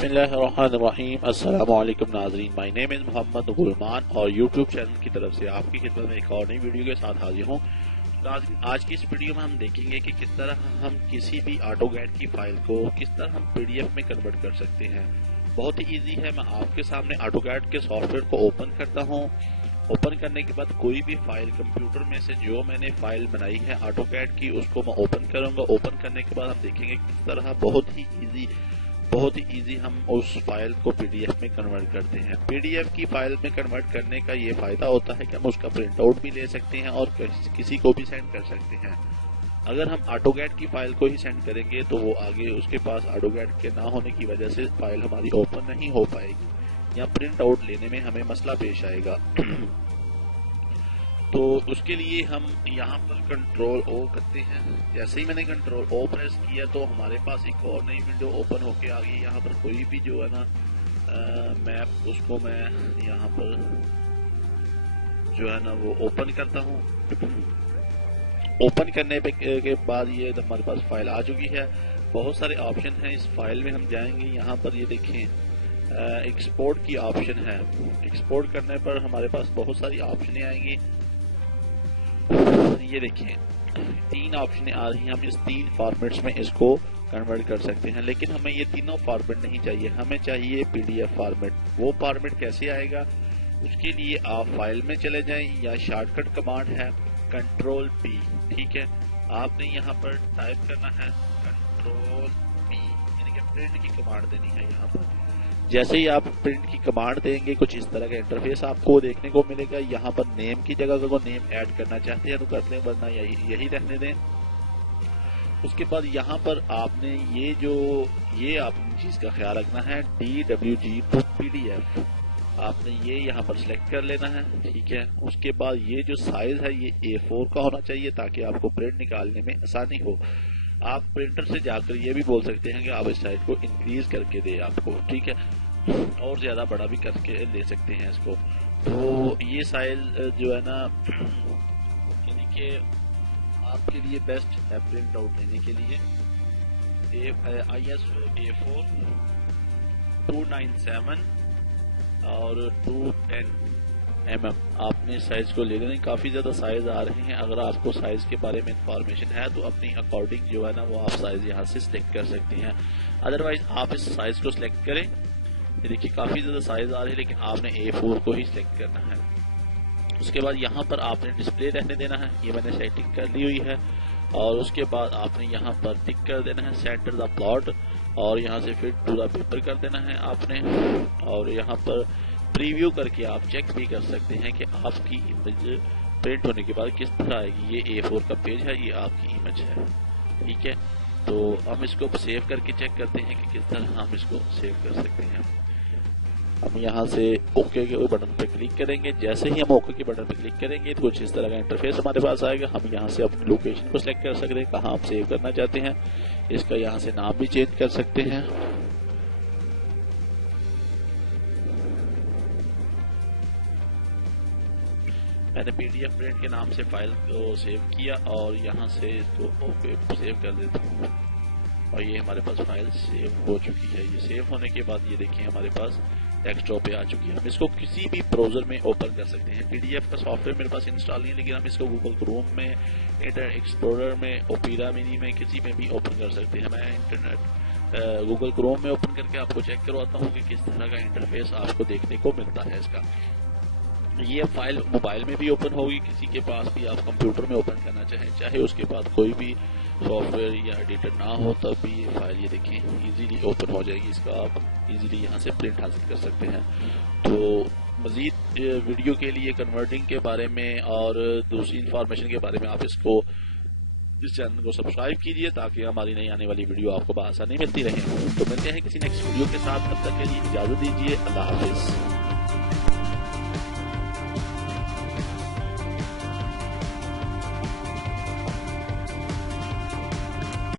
بسم اللہ الرحمن الرحیم۔ السلام علیکم ناظرین، مائی نیم از محمد غلمان اور یوٹیوب چینل کی طرف سے آپ کی خدمت میں ایک اور نئی ویڈیو کے ساتھ حاضر ہوں۔ ناظرین، آج کی اس ویڈیو میں ہم دیکھیں گے کہ کس طرح ہم کسی بھی آٹو گیٹ کی فائل کو کس طرح ہم پی ڈی ایف میں کنورٹ کر سکتے ہیں۔ بہت ہی ایزی ہے۔ میں آپ کے سامنے آٹو گیٹ کے سافٹ ویئر کو اوپن کرتا ہوں۔ اوپن کرنے کے بعد کوئی بھی فائل کمپیوٹر میں سے جو میں نے فائل بنائی ہے آٹو گیٹ کی اس کو میں اوپن کروں گا۔ اوپن کرنے کے بعد ہم دیکھیں گے کس طرح بہت ہی ایزی ہم اس فائل کو پی ڈی ایف میں کنورٹ کرتے ہیں۔ پی ڈی ایف کی فائل میں کنورٹ کرنے کا یہ فائدہ ہوتا ہے کہ ہم اس کا پرنٹ آؤٹ بھی لے سکتے ہیں اور کسی کو بھی سینڈ کر سکتے ہیں۔ اگر ہم آٹو گیٹ کی فائل کو ہی سینڈ کریں گے تو وہ آگے اس کے پاس آٹو گیٹ کے نہ ہونے کی وجہ سے فائل ہماری اوپن نہیں ہو پائے گی یا پرنٹ آؤٹ لینے میں ہمیں مسئلہ پیش آئے گا۔ تو اس کے لیے ہم یہاں پر کنٹرول او کرتے ہیں۔ جیسے ہی میں نے کنٹرول او پریس کیا تو ہمارے پاس ایک اور نئی ونڈو اوپن ہو کے آ گئی۔ یہاں پر کوئی بھی جو ہے نا میپ اس کو میں یہاں پر جو ہے نا وہ اوپن کرتا ہوں۔ اوپن کرنے کے بعد یہ ہمارے پاس فائل آ چکی ہے۔ بہت سارے آپشن ہیں اس فائل میں، ہم جائیں گے یہاں پر یہ دیکھیں ایکسپورٹ کی آپشن ہے۔ ایکسپورٹ کرنے پر ہمارے پاس بہت ساری آپشنیں آئیں گی۔ یہ دیکھیں 3 آپشنیں آ رہی ہیں، ہم اس 3 فارمیٹس میں اس کو کنورٹ کر سکتے ہیں، لیکن ہمیں یہ تینوں فارمیٹ نہیں چاہیے، ہمیں چاہیے پی ڈی ایف فارمیٹ۔ وہ فارمیٹ کیسے آئے گا؟ اس کے لیے آپ فائل میں چلے جائیں یا شارٹ کٹ کمانڈ ہے کنٹرول پی، ٹھیک ہے۔ آپ نے یہاں پر ٹائپ کرنا ہے کنٹرول پی، یعنی کہ پرنٹ کی کمانڈ دینی ہے یہاں پر۔ جیسے ہی آپ پرنٹ کی کمانڈ دیں گے کچھ اس طرح کا انٹرفیس آپ کو دیکھنے کو ملے گا۔ یہاں پر نیم کی جگہ کو نیم ایڈ کرنا چاہتے ہیں تو کر لیں، ورنہ یہی رہنے دیں۔ اس کے بعد یہاں پر آپ نے یہ آپ نے چیز کا خیال رکھنا ہے DWG to PDF، آپ نے یہ یہاں پر سلیکٹ کر لینا ہے، ٹھیک ہے۔ اس کے بعد یہ جو سائز ہے یہ A4 کا ہونا چاہیے تاکہ آپ کو پرنٹ نکالنے میں آسانی ہو۔ آپ پرنٹر سے جا کر یہ بھی بول سکتے ہیں کہ آپ اس سائز کو انکریز کر کے دے آپ کو، ٹھیک ہے، اور زیادہ بڑا بھی کر کے لے سکتے ہیں اس کو۔ تو یہ سائز جو ہے نا یعنی کہ آپ کے لیے بیسٹ ہے پرنٹ آؤٹ لینے کے لیے۔ ISO A4 297 اور 210 mm آپ نے سائز کو لے لینا۔ کافی زیادہ سائز آ رہے ہیں، اگر آپ کو سائز کے بارے میں انفارمیشن ہے تو اپنی اکارڈنگ جو ہے نا وہ آپ سائز یہاں سے سلیکٹ کر سکتے ہیں۔ ادروائز آپ اس سائز کو سلیکٹ کریں۔ دیکھیے کافی زیادہ سائز آ رہے ہیں لیکن آپ نے A4 کو ہی سلیکٹ کرنا ہے۔ اس کے بعد یہاں پر آپ نے ڈسپلے رہنے دینا ہے، یہ میں نے سیٹنگ کر لی ہوئی ہے، اور اس کے بعد آپ نے یہاں پر ٹک کر دینا ہے سینٹر دا پلاٹ، اور یہاں سے فٹ ٹو دا پیپر کر دینا ہے آپ نے، اور یہاں پر پریویو کر کے آپ چیک بھی کر سکتے ہیں کہ آپ کی امیج پرنٹ ہونے کے بعد کس طرح آئے گی۔ یہ A4 کا پیج ہے، یہ آپ کی امیج ہے، ٹھیک ہے۔ تو ہم اس کو سیو کر کے چیک کرتے ہیں کہ کس طرح ہم اس کو سیو کر سکتے ہیں۔ ہم یہاں سے اوکے کے بٹن پہ کلک کریں گے۔ جیسے ہی ہم اوکے کے بٹن پہ کلک کریں گے تو کچھ اس طرح کا انٹرفیس ہمارے پاس آئے گا۔ ہم یہاں سے اپنی لوکیشن کو سلیکٹ کر سکتے ہیں، کہاں ہم سیو کرنا چاہتے ہیں، اس کا یہاں سے نام بھی چینج کر سکتے ہیں۔ میں نے PDF پرنٹ کے نام سے فائل کو سیو کیا اور یہاں سے اس کو اوکے سیو کر دیتا ہوں، اور یہ ہمارے پاس فائل سیو ہو چکی ہے۔ یہ سیو ہونے کے بعد یہ دیکھیں ہمارے پاس ڈیسک ٹاپ پہ آ چکی ہے۔ ہم اس کو کسی بھی براؤزر میں اوپن کر سکتے ہیں۔ PDF کا سافٹ ویئر میرے پاس انسٹال نہیں ہے، لیکن ہم اس کو گوگل کروم میں، انٹرنیٹ ایکسپلورر میں، اوپیرا منی میں، کسی میں بھی اوپن کر سکتے ہیں۔ میں گوگل کروم میں اوپن کر کے آپ کو چیک کرواتا ہوں کہ کس طرح کا انٹرفیس آپ کو دیکھنے کو ملتا ہے اس کا۔ یہ فائل موبائل میں بھی اوپن ہوگی، کسی کے پاس بھی آپ کمپیوٹر میں اوپن کرنا چاہیں، چاہے اس کے پاس کوئی بھی سافٹ ویئر یا ایڈیٹر نہ ہو تب بھی یہ فائل یہ دیکھیں ایزیلی اوپن ہو جائے گی۔ اس کا آپ ایزیلی یہاں سے پرنٹ حاصل کر سکتے ہیں۔ تو مزید ویڈیو کے لیے کنورٹنگ کے بارے میں اور دوسری انفارمیشن کے بارے میں آپ اس چینل کو سبسکرائب کیجیے تاکہ ہماری نئی آنے والی ویڈیو آپ کو بآسانی ملتی رہے۔ تو ملتے ہیں کسی نیکسٹ ویڈیو کے ساتھ، تب تک کے لیے اجازت دیجیے، اللہ حافظ۔